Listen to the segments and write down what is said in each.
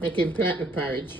Making plantain porridge.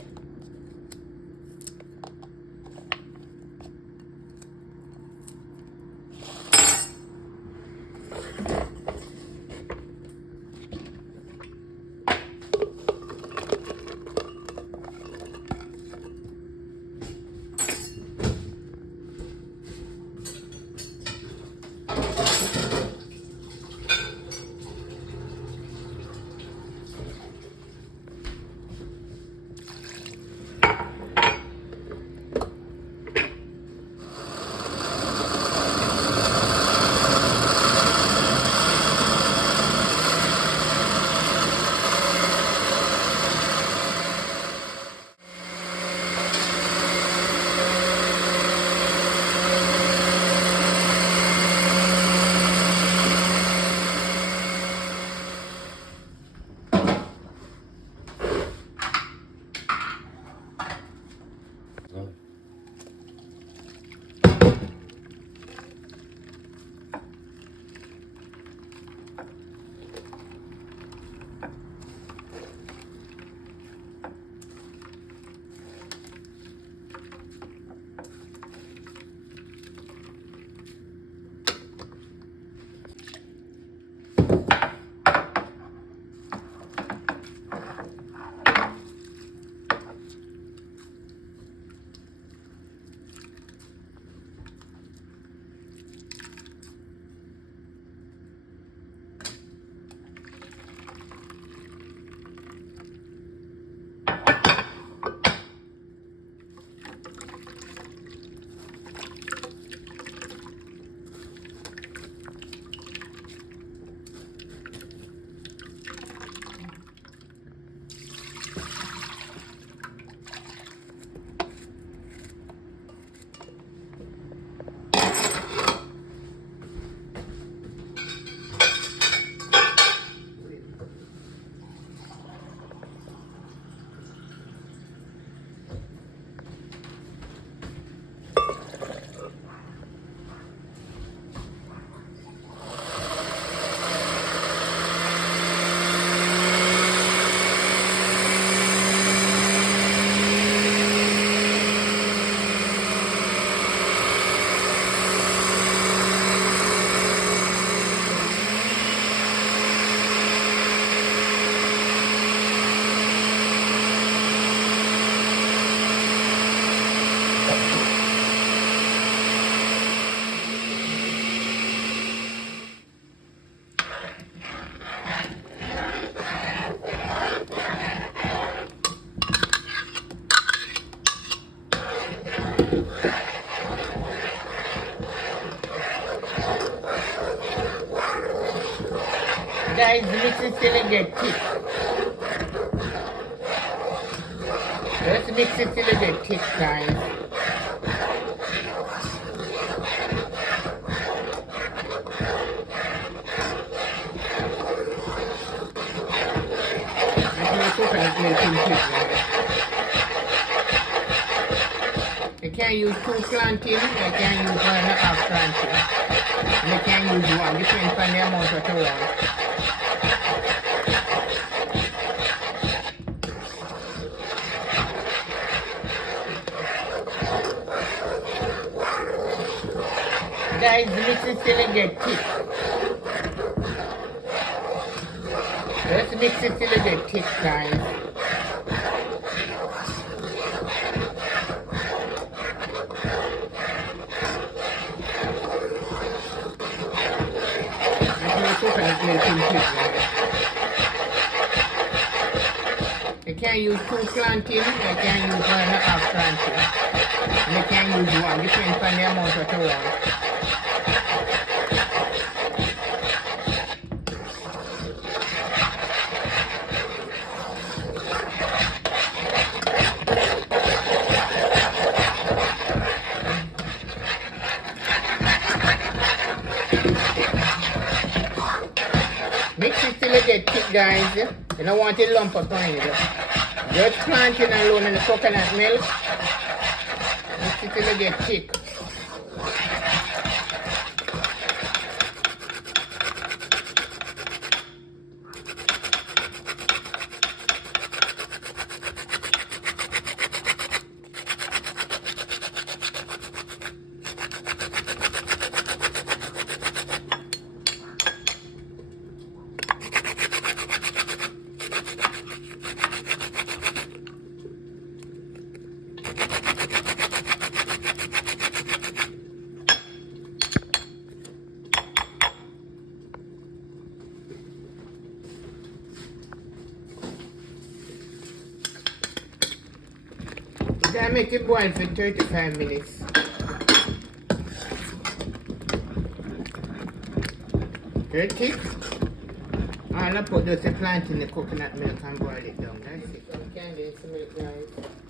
Guys, the mix is till it get thick. Let's mix it till it get thick, guys. Coconut milk nutmeg. You can't use 2 plantains, you can't use 1.5 plantains. You can't use 1, depends on the amount that you want. Guys, the mix is till it get thick. Let's mix it till it get thick, guys. Coconut milk nutmeg. You can't use 2 plantains, you can't use 1.5 plantains. You can't use 1, depends on the amount that you want. Mix it till it get thick, guys. You don't want it lump up on it. Just plantain alone in the coconut milk. Mix it till it get thick. Then make it boil for 35 minutes. Very thick. All I put just a plant in the coconut milk and boil it down. That's it. Some condensed milk, guys.